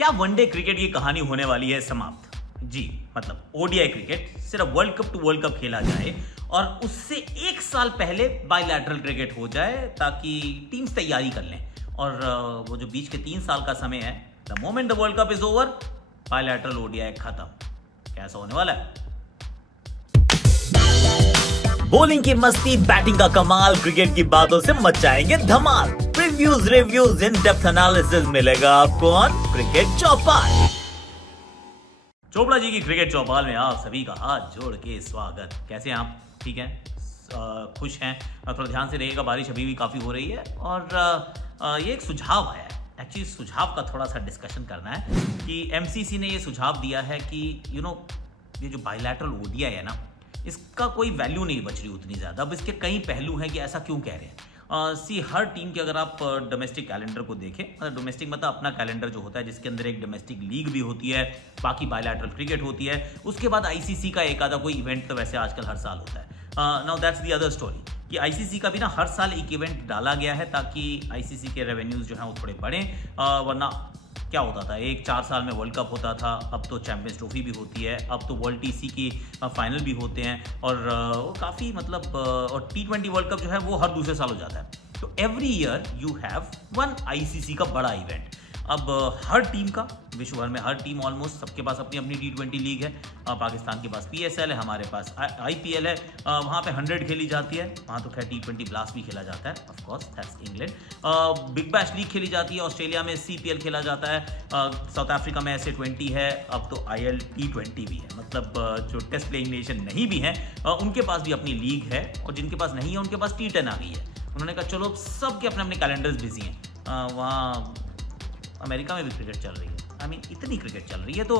क्या one day cricket की कहानी होने वाली है समाप्त? जी, मतलब ओडीआई क्रिकेट सिर्फ world cup to world cup खेला जाए और उससे एक साल पहले बायलैटरल क्रिकेट हो जाए ताकि टीम्स तैयारी कर लें। और वो जो बीच के 3 साल का समय है, the moment the world cup is over, bilateral ODI खत्म। कैसा होने वाला है? बॉलिंग की मस्ती, बैटिंग का कमाल, क्रिकेट की बातों से मचाएंगे धमाल। Previews, reviews, in depth analysis मिलेगा आपको ऑन क्रिकेट चौपाल। चोपड़ा जी की क्रिकेट चौपाल में आप सभी का हाथ जोड़ के स्वागत। कैसे हैं आप? ठीक हैं? खुश हैं? थोड़ा ध्यान से रहिएगा, बारिश अभी भी काफ़ी हो रही है। और ये एक सुझाव आया है, एक्चुअली सुझाव का थोड़ा सा डिस्कशन करना है कि एमसीसी ने ये सुझाव दिया है कि ये जो बायलैटरल ओडीआई है ना, इसका कोई वैल्यू नहीं बच रही उतनी ज़्यादा। अब इसके कई पहलू हैं कि ऐसा क्यों कह रहे हैं। हर टीम के अगर आप डोमेस्टिक कैलेंडर को देखें, डोमेस्टिक मतलब अपना कैलेंडर जो होता है जिसके अंदर एक डोमेस्टिक लीग भी होती है, बाकी बायलैटरल क्रिकेट होती है, उसके बाद आईसीसी का एक आधा कोई इवेंट तो वैसे आजकल हर साल होता है। Now that's the other story कि आईसीसी का भी ना हर साल एक इवेंट डाला गया है ताकि आईसीसी के रेवेन्यूज जो हैं वो थोड़े बढ़ें। वरना क्या होता था, 4 साल में वर्ल्ड कप होता था, अब तो चैंपियंस ट्रॉफी भी होती है, अब तो वर्ल्ड टीसी की फाइनल भी होते हैं और काफ़ी मतलब और T20 वर्ल्ड कप जो है वो हर दूसरे साल हो जाता है। तो every year you have one ICC का बड़ा इवेंट। अब हर टीम का, विश्व भर में हर टीम ऑलमोस्ट सबके पास अपनी अपनी T20 लीग है। पाकिस्तान के पास PSL है, हमारे पास IPL है। वहाँ पे 100 खेली जाती है, वहाँ तो खैर T20 ब्लास्ट भी खेला जाता है, of course that's England. Big bash league खेली जाती है, ऑस्ट्रेलिया में CPL खेला जाता है, साउथ अफ्रीका में SA20 है, अब तो IL T20 भी है। मतलब जो टेस्ट प्लेइंग नेशन नहीं भी हैं उनके पास भी अपनी लीग है, और जिनके पास नहीं है उनके पास T10 आ गई है। उन्होंने कहा चलो सबके अपने अपने कैलेंडर्स बिजी हैं। वहाँ अमेरिका में भी क्रिकेट चल रही है, इतनी क्रिकेट चल रही है। तो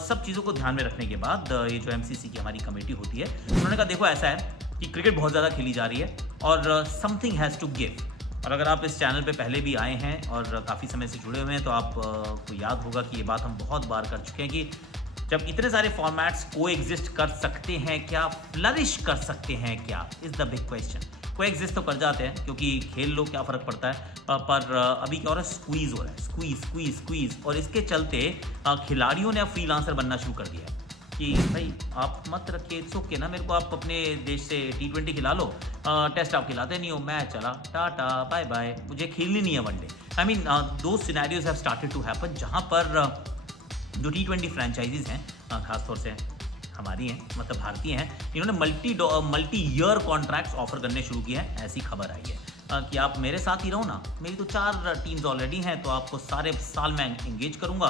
सब चीज़ों को ध्यान में रखने के बाद ये जो एमसीसी की हमारी कमेटी होती है, उन्होंने कहा देखो ऐसा है कि क्रिकेट बहुत ज़्यादा खेली जा रही है और समथिंग हैज़ टू गिव। और अगर आप इस चैनल पे पहले भी आए हैं और काफ़ी समय से जुड़े हुए हैं तो आपको याद होगा कि ये बात हम बहुत बार कर चुके हैं कि जब इतने सारे फॉर्मेट्स को एग्जिस्ट कर सकते हैं क्या, फ्लरिश कर सकते हैं क्या, इज़ द बिग क्वेश्चन। कोई एग्जिस्ट तो कर जाते हैं क्योंकि खेल लो, क्या फ़र्क पड़ता है। पर अभी क्या हो रहा है, स्क्वीज़ हो रहा है, स्क्वीज़। और इसके चलते खिलाड़ियों ने अब फ्रीलांसर बनना शुरू कर दिया है कि भाई आप मत रखिए, इट्स ओके ना, मेरे को आप अपने देश से T20 खिला लो, टेस्ट आप खिलाते नहीं हो, मैं चला टाटा बाय बाय, मुझे खेलनी नहीं है वनडे। दो scenarios have started to happen जहाँ पर जो T20 फ्रेंचाइजीज हैं, खासतौर से हमारी हैं, मतलब भारतीय हैं, इन्होंने मल्टी ईयर कॉन्ट्रैक्ट्स ऑफर करने शुरू किए हैं। ऐसी खबर आई है कि आप मेरे साथ ही रहो ना, मेरी तो 4 टीम्स ऑलरेडी हैं, तो आपको सारे साल मैं एंगेज करूंगा।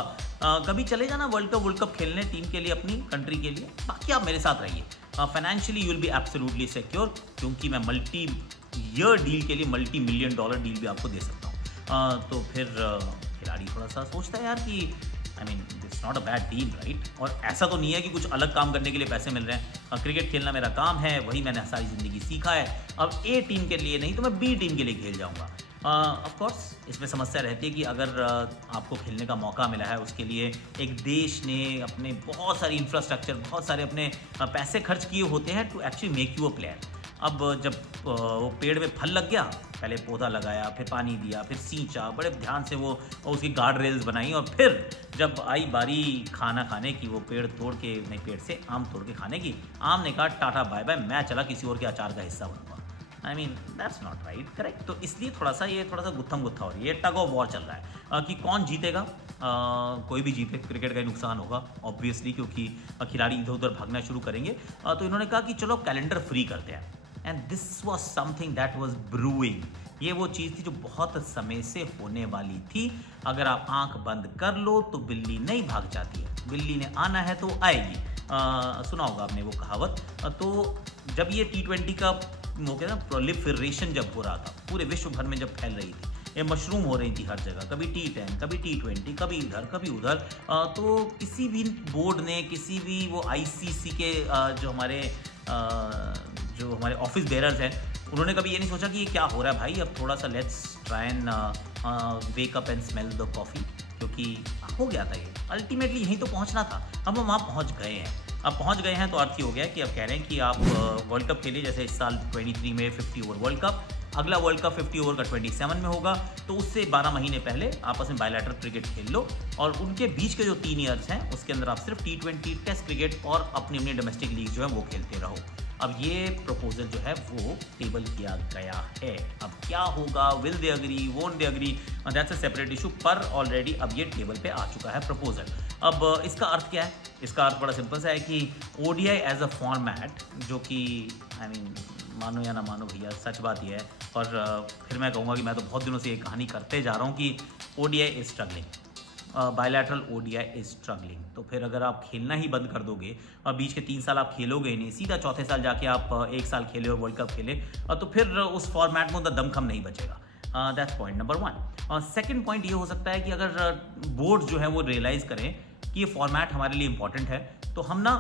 कभी चले जाना वर्ल्ड कप खेलने टीम के लिए, अपनी कंट्री के लिए, बाकी आप मेरे साथ रहिए। Financially you will be absolutely secure, क्योंकि मैं मल्टी ईयर डील के लिए $multi-million डील भी आपको दे सकता हूँ। तो फिर खिलाड़ी थोड़ा सा सोचता है यार कि it's not a bad deal, right. और ऐसा तो नहीं है कि कुछ अलग काम करने के लिए पैसे मिल रहे हैं। क्रिकेट खेलना मेरा काम है, वही मैंने सारी ज़िंदगी सीखा है। अब A टीम के लिए नहीं तो मैं B टीम के लिए खेल जाऊंगा। ऑफ कोर्स इसमें समस्या रहती है कि अगर आपको खेलने का मौका मिला है, उसके लिए एक देश ने अपने बहुत सारी इंफ्रास्ट्रक्चर, बहुत सारे अपने पैसे खर्च किए होते हैं to actually make you a player. अब जब वो पेड़ में फल लग गया, पहले पौधा लगाया, फिर पानी दिया, फिर सींचा, बड़े ध्यान से वो उसकी गार्ड रेल्स बनाई, और फिर जब आई बारी खाना खाने की, वो पेड़ तोड़ के, नहीं पेड़ से आम तोड़ के खाने की, आम ने कहा टाटा बाय बाय, मैं चला किसी और के अचार का हिस्सा बनूंगा। That's not right, correct. तो इसलिए थोड़ा सा गुत्थम गुत्था हो रही है, ये टग ऑफ वॉर चल रहा है कि कौन जीतेगा। कोई भी जीते, क्रिकेट का ही नुकसान होगा ऑब्वियसली, क्योंकि खिलाड़ी इधर उधर भागना शुरू करेंगे। तो इन्होंने कहा कि चलो कैलेंडर फ्री करते हैं, and this was something that was brewing. ये वो चीज़ थी जो बहुत समय से होने वाली थी। अगर आप आंख बंद कर लो तो बिल्ली नहीं भाग जाती है, बिल्ली ने आना है तो आएगी। सुना होगा आपने वो कहावत। तो जब ये T20 का वो कहते हैं प्रोलिफरेशन जब हो रहा था, पूरे विश्व भर में जब फैल रही थी, ये मशरूम हो रही थी हर जगह, कभी T10, कभी T20, कभी इधर कभी उधर, तो किसी भी बोर्ड ने, किसी भी वो ICC के जो हमारे ऑफिस बेरर्स हैं, उन्होंने कभी ये नहीं सोचा कि ये क्या हो रहा है भाई, अब थोड़ा सा let's try and wake up and smell the coffee, क्योंकि हो गया था ये, अल्टीमेटली यहीं तो पहुंचना था। हम वहाँ पहुंच गए हैं। अब पहुंच गए हैं तो अर्थ ये हो गया कि अब कह रहे हैं कि आप वर्ल्ड कप खेलिए, जैसे इस साल 23 में 50 ओवर वर्ल्ड कप, अगला वर्ल्ड कप 50 ओवर का 27 में होगा, तो उससे 12 महीने पहले आपस में बायलैटरल क्रिकेट खेल लो और उनके बीच के जो 3 ईयर्स हैं उसके अंदर आप सिर्फ T20 टेस्ट क्रिकेट और अपनी अपनी डोमेस्टिक लीग जो है वो खेलते रहो। अब ये प्रपोजल जो है वो टेबल किया गया है। अब क्या होगा, will they agree, won't they agree, that's a separate issue, पर ऑलरेडी अब ये टेबल पे आ चुका है प्रपोजल। अब इसका अर्थ क्या है? इसका अर्थ बड़ा सिंपल सा है कि ओडीआई एज अ फॉर्मेट, जो कि आई मीन मानो या ना मानो भैया सच बात ये है, और फिर मैं कहूँगा कि मैं तो बहुत दिनों से ये कहानी करते जा रहा हूँ कि ODI is struggling, bilateral ODI is struggling. तो फिर अगर आप खेलना ही बंद कर दोगे और बीच के 3 साल आप खेलोगे ही नहीं, सीधा चौथे साल जाके आप 1 साल खेले और वर्ल्ड कप खेले, तो फिर उस फॉर्मेट में उतना दमखम नहीं बचेगा। That's point number 1। Second point ये हो सकता है कि अगर बोर्ड जो है वो रियलाइज करें कि ये फॉर्मेट हमारे लिए इंपॉर्टेंट है, तो हम ना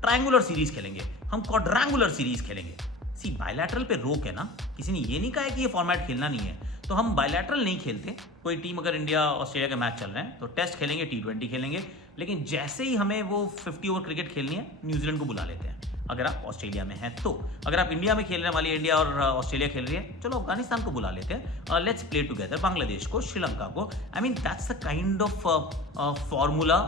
ट्रायंगुलर सीरीज खेलेंगे, हम क्वाड्रेंगुलर सीरीज खेलेंगे। सी बायलैटरल पे रोक है ना, किसी ने ये नहीं कहा है कि ये फॉर्मेट खेलना नहीं है, तो हम बायलैटरल नहीं खेलते। कोई टीम अगर इंडिया ऑस्ट्रेलिया के मैच चल रहे हैं तो टेस्ट खेलेंगे, T20 खेलेंगे, लेकिन जैसे ही हमें वो 50 ओवर क्रिकेट खेलनी है न्यूजीलैंड को बुला लेते हैं अगर आप ऑस्ट्रेलिया में हैं। तो अगर आप इंडिया में खेलने वाली, इंडिया और ऑस्ट्रेलिया खेल रही है, चलो अफगानिस्तान को बुला लेते हैं, लेट्स प्ले टुगेदर, बांग्लादेश को, श्रीलंका को। I mean that's a kind of formula,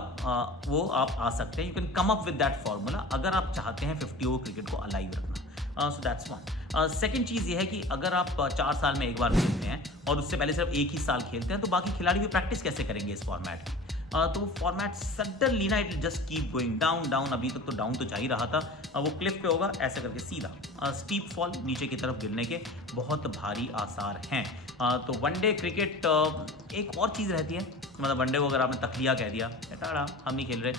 वो आप आ सकते हैं, you can come up with that formula अगर आप चाहते हैं 50 ओवर क्रिकेट को अलाइव रखना। So that's one. सेकेंड चीज़ ये है कि अगर आप 4 साल में एक बार खेलते हैं और उससे पहले सिर्फ एक ही साल खेलते हैं, तो बाकी खिलाड़ी भी प्रैक्टिस कैसे करेंगे इस फॉर्मेट की? तो फॉर्मेट सडनली ना it just keep going down down, अभी तक तो डाउन तो जा ही रहा था, वो क्लिफ पे होगा ऐसे करके सीधा स्टीप फॉल, नीचे की तरफ गिरने के बहुत भारी आसार हैं। तो वनडे क्रिकेट एक और चीज़ रहती है, मतलब वनडे को अगर आपने तखलिया कह दिया, टाड़ा हम नहीं खेल रहे,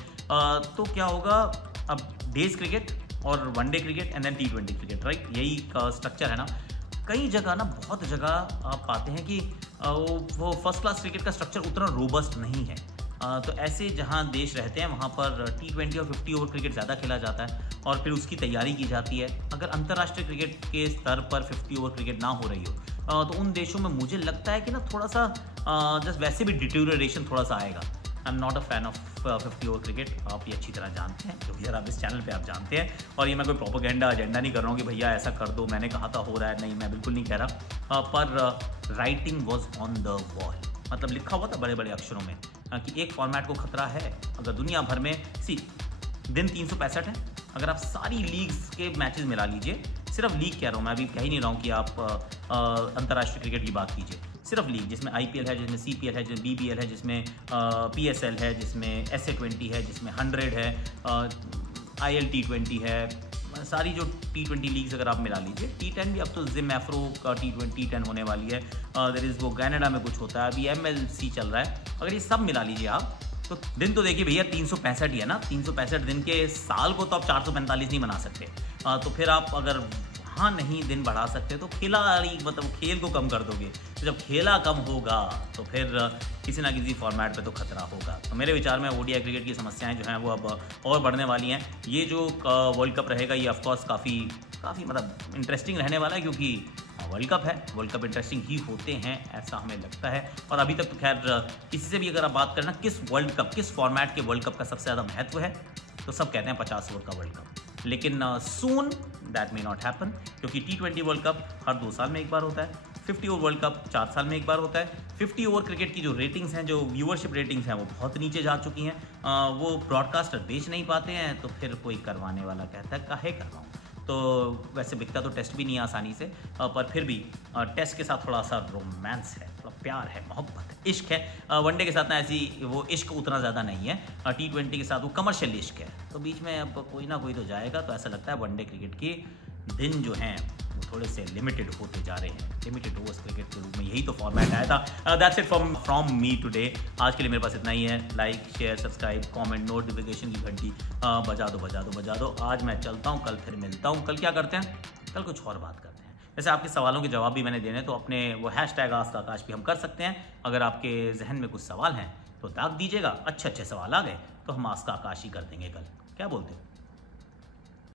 तो क्या होगा? अब डेज क्रिकेट और one day cricket and then T20 cricket, right? यही स्ट्रक्चर है ना। कई जगह ना, बहुत जगह आप पाते हैं कि वो फर्स्ट क्लास क्रिकेट का स्ट्रक्चर उतना रोबस्ट नहीं है। तो ऐसे जहाँ देश रहते हैं वहाँ पर T20 और 50 ओवर क्रिकेट ज़्यादा खेला जाता है और फिर उसकी तैयारी की जाती है। अगर अंतर्राष्ट्रीय क्रिकेट के स्तर पर 50 ओवर क्रिकेट ना हो रही हो, तो उन देशों में मुझे लगता है कि ना थोड़ा सा जस्ट वैसे भी डिटेरियोरेशन थोड़ा सा आएगा। I am not a fan of 50 over cricket, आप ये अच्छी तरह जानते हैं, क्योंकि यार आप इस चैनल पे आप जानते हैं, और ये मैं कोई प्रोपेगेंडा एजेंडा नहीं कर रहा हूँ कि भैया ऐसा कर दो, मैंने कहा था हो रहा है, नहीं मैं बिल्कुल नहीं कह रहा, पर writing was on the wall, मतलब लिखा हुआ था बड़े बड़े अक्षरों में कि एक फॉर्मेट को खतरा है। अगर दुनिया भर में दिन 365 है, अगर आप सारी लीग्स के मैचेस मिला लीजिए, सिर्फ लीग कह रहा हूँ मैं, अभी कह ही नहीं रहा हूँ कि आप अंतर्राष्ट्रीय क्रिकेट की बात कीजिए, सिर्फ लीग जिसमें IPL है, जिसमें CPL है, जिसमें BBL है, जिसमें PSL है, जिसमें SA20 है, जिसमें 100 है, IL T20 है, सारी जो T20 लीग्स अगर आप मिला लीजिए, T10 भी अब तो जिम एफ्रो का T10 होने वाली है, देयर इज़ वो कनाडा में कुछ होता है, अभी MLC चल रहा है, अगर ये सब मिला लीजिए आप, तो दिन तो देखिए भैया 365 ही है ना, 365 दिन के साल को तो आप 445 नहीं बना सकते। तो फिर आप अगर हाँ नहीं दिन बढ़ा सकते तो मतलब खेल को कम कर दोगे, तो जब खेला कम होगा तो फिर किसी ना किसी फॉर्मेट पे तो खतरा होगा। तो मेरे विचार में ओडीआई क्रिकेट की समस्याएं जो हैं वो अब और बढ़ने वाली हैं। ये जो वर्ल्ड कप रहेगा ये ऑफकोर्स काफ़ी मतलब इंटरेस्टिंग रहने वाला है, क्योंकि वर्ल्ड कप है, वर्ल्ड कप इंटरेस्टिंग ही होते हैं ऐसा हमें लगता है। और अभी तक तो खैर किसी से भी अगर आप बात करना किस फॉर्मेट के वर्ल्ड कप का सबसे ज़्यादा महत्व है, तो सब कहते हैं 50 ओवर का वर्ल्ड कप। लेकिन सून दैट मे नॉट हैपन, क्योंकि T20 वर्ल्ड कप हर 2 साल में एक बार होता है, 50 ओवर वर्ल्ड कप 4 साल में एक बार होता है। 50 ओवर क्रिकेट की जो रेटिंग्स हैं, जो व्यूअरशिप रेटिंग्स हैं, वो बहुत नीचे जा चुकी हैं, वो ब्रॉडकास्टर बेच नहीं पाते हैं, तो फिर कोई करवाने वाला कहता है काहे करवाऊँ। तो वैसे बिकता तो टेस्ट भी नहीं है आसानी से, पर फिर भी टेस्ट के साथ थोड़ा सा रोमांस है, थोड़ा प्यार है, मोहब्बत है, इश्क है। वनडे के साथ ना ऐसी वो इश्क उतना ज़्यादा नहीं है, T20 के साथ वो कमर्शियल इश्क है। तो बीच में अब कोई ना कोई तो जाएगा, तो ऐसा लगता है वनडे क्रिकेट के दिन जो हैं वो थोड़े से लिमिटेड होते जा रहे हैं, लिमिटेड ओवर्स क्रिकेट के रूप में यही तो फॉर्मेट आया था। That's it from me today. आज के लिए मेरे पास इतना ही है। Like, share, subscribe, comment, notification की घंटी बजा दो। आज मैं चलता हूँ, कल फिर मिलता हूँ। कल क्या करते हैं? कल कुछ और बात करते हैं। वैसे आपके सवालों के जवाब भी मैंने देने, तो अपने वो #AskAkash भी हम कर सकते हैं। अगर आपके जहन में कुछ सवाल हैं तो दाग दीजिएगा, अच्छे सवाल आ गए तो हम आस्क आकाश ही कर देंगे कल। क्या बोलते हो?